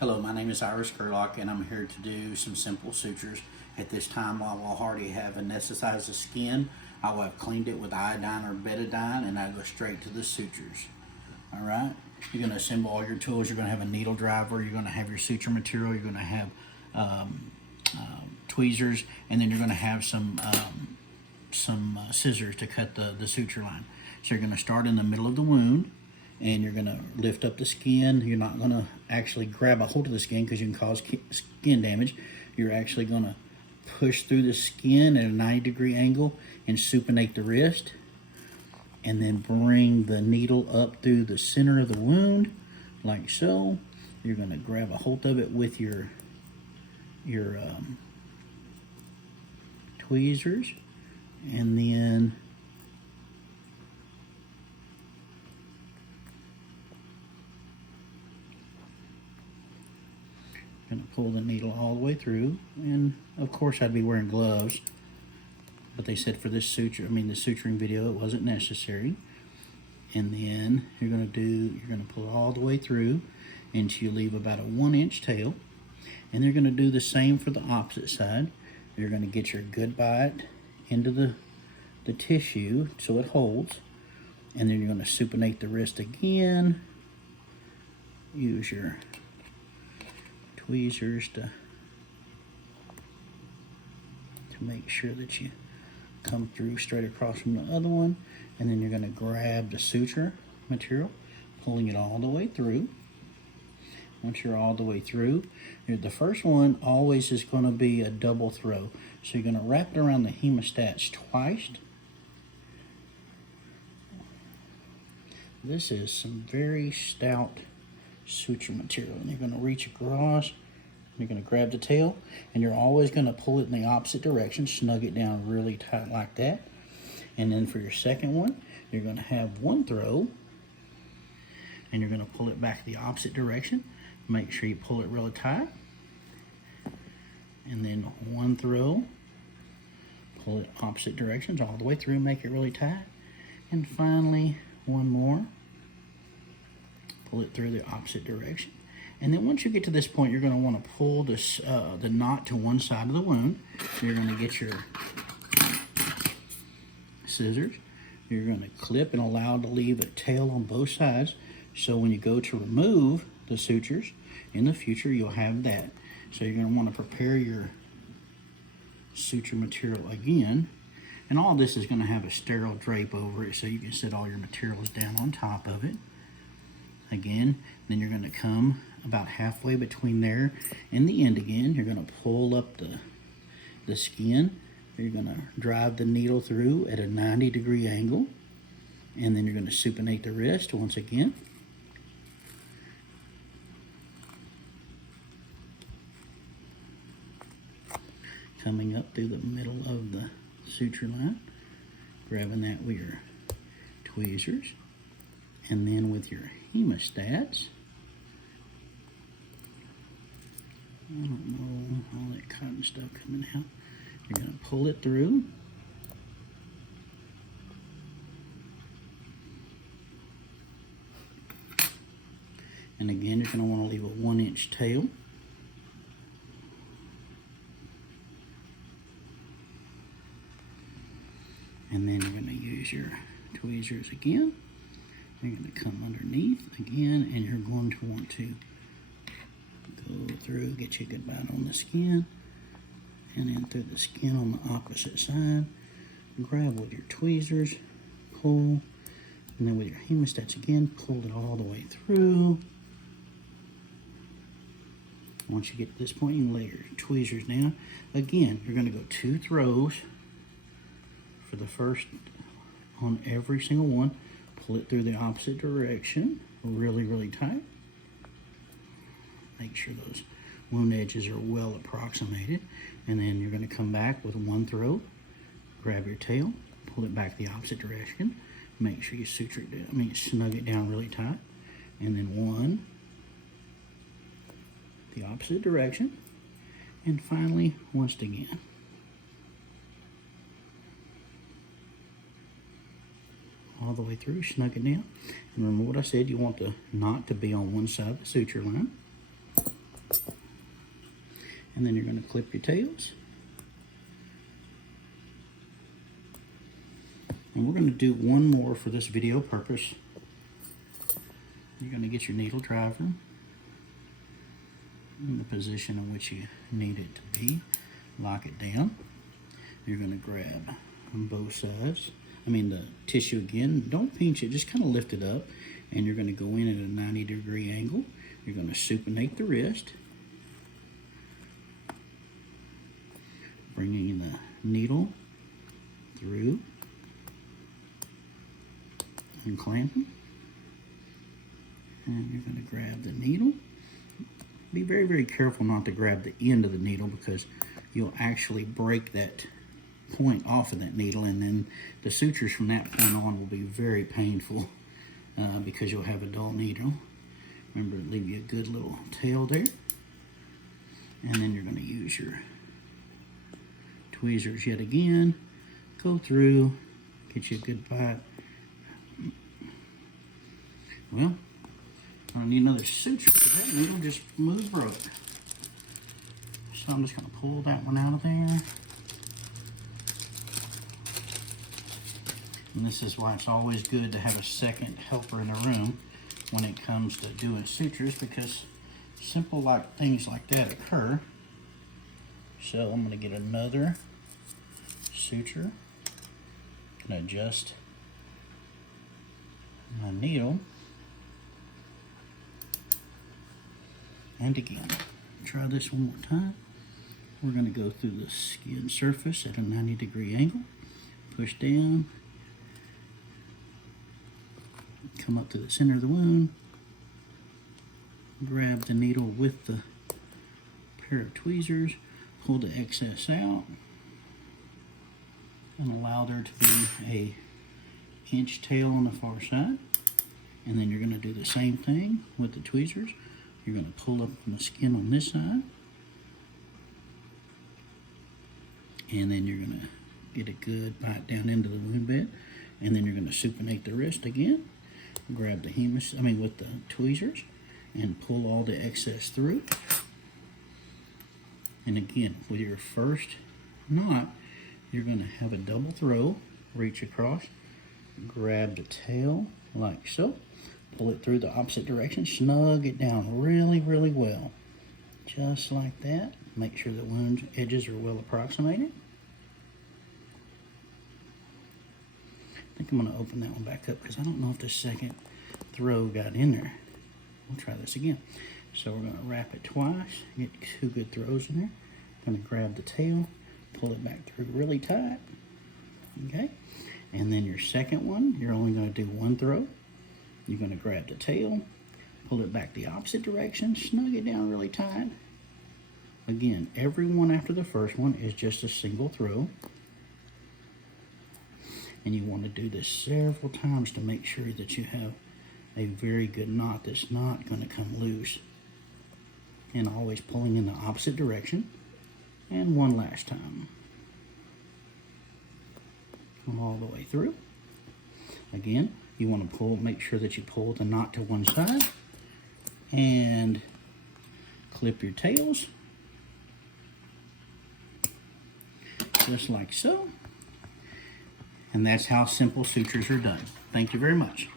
Hello, my name is Iris Gerlach and I'm here to do some simple sutures. At this time, I will already have anesthetized the skin. I will have cleaned it with iodine or betadine and I go straight to the sutures. Alright, you're going to assemble all your tools. You're going to have a needle driver, you're going to have your suture material, you're going to have tweezers, and then you're going to have some scissors to cut the suture line. So you're going to start in the middle of the wound and you're going to lift up the skin. You're not going to actually grab a hold of the skin because you can cause skin damage. You're actually going to push through the skin at a 90-degree angle and supinate the wrist, and then bring the needle up through the center of the wound like so. You're going to grab a hold of it with your tweezers, and then going to pull the needle all the way through. And of course I'd be wearing gloves, but they said for this suture, the suturing video, it wasn't necessary. And then you're going to pull it all the way through until you leave about a 1-inch tail. And they're going to do the same for the opposite side. You're going to get your good bite into the tissue so it holds, and then you're going to supinate the wrist again. Use your tweezers to make sure that you come through straight across from the other one, and then you're going to grab the suture material, pulling it all the way through. Once you're all the way through, the first one always is going to be a double throw. So you're going to wrap it around the hemostats twice. This is some very stout suture material, and you're going to reach across. You're going to grab the tail, and you're always going to pull it in the opposite direction, snug it down really tight like that. And then for your second one, you're going to have one throw, and you're going to pull it back the opposite direction. Make sure you pull it really tight. And then one throw, pull it opposite directions all the way through, make it really tight. And finally, one more, pull it through the opposite direction. And then once you get to this point, you're going to want to pull this, the knot to one side of the wound. You're going to get your scissors. You're going to clip and allow to leave a tail on both sides. So when you go to remove the sutures in the future, you'll have that. So you're going to want to prepare your suture material again. And all this is going to have a sterile drape over it so you can set all your materials down on top of it. Again, then you're going to come about halfway between there and the end again. You're going to pull up the skin. You're going to drive the needle through at a 90-degree angle, and then you're going to supinate the wrist once again. Coming up through the middle of the suture line, grabbing that with your tweezers, and then with your hemostats. I don't know, all that cotton stuff coming out. You're going to pull it through. And again, you're going to want to leave a 1-inch tail. And then you're going to use your tweezers again. You're going to come underneath again, and you're going to want to go through, get you a good bite on the skin, and then through the skin on the opposite side. Grab with your tweezers, pull, and then with your hemostats again, pull it all the way through. Once you get to this point, you can lay your tweezers down. Again, you're going to go 2 throws for the first on every single one. Pull it through the opposite direction, really, really tight. Make sure those wound edges are well approximated. And then you're going to come back with 1 throw, grab your tail, pull it back the opposite direction. Make sure you suture it down, snug it down really tight. And then 1, the opposite direction. And finally, once again. All the way through, snug it down. And remember what I said, you want the knot to be on one side of the suture line. And then you're going to clip your tails. And we're going to do one more for this video purpose. You're going to get your needle driver in the position in which you need it to be. Lock it down. You're going to grab on both sides. The tissue again. Don't pinch it, just kind of lift it up. And you're going to go in at a 90-degree angle. You're going to supinate the wrist. Bringing the needle through. And clamping. And you're going to grab the needle. Be very, very careful not to grab the end of the needle because you'll actually break that point off of that needle, and then the sutures from that point on will be very painful because you'll have a dull needle. Remember to leave you a good little tail there. And then you're going to use your tweezers yet again. Go through, get you a good bite. Well, I need another suture for that needle just moved broke. So I'm just going to pull that one out of there. And this is why it's always good to have a second helper in the room when it comes to doing sutures, because simple things like that occur. So I'm going to get another suture and adjust my needle. And again, try this one more time. We're going to go through the skin surface at a 90-degree angle. Push down. Come up to the center of the wound. Grab the needle with the pair of tweezers. Pull the excess out. And allow there to be a inch tail on the far side. And then you're going to do the same thing with the tweezers. You're going to pull up on the skin on this side. And then you're going to get a good bite down into the wound bed. And then you're going to supinate the wrist again. Grab the with the tweezers and pull all the excess through. And again, with your first knot, you're going to have a double throw. Reach across, grab the tail like so. Pull it through the opposite direction, snug it down really, really well. Just like that. Make sure the wound edges are well approximated. I think I'm going to open that one back up because I don't know if the second throw got in there. We'll try this again. So we're going to wrap it twice, get 2 good throws in there. Going to grab the tail, pull it back through really tight. Okay? And then your second one, you're only going to do 1 throw. You're going to grab the tail, pull it back the opposite direction, snug it down really tight. Again, every one after the first one is just a single throw. And you want to do this several times to make sure that you have a very good knot that's not going to come loose. And always pulling in the opposite direction. And one last time. Come all the way through. Again, you want to make sure that you pull the knot to one side. And clip your tails. Just like so. And that's how simple sutures are done. Thank you very much.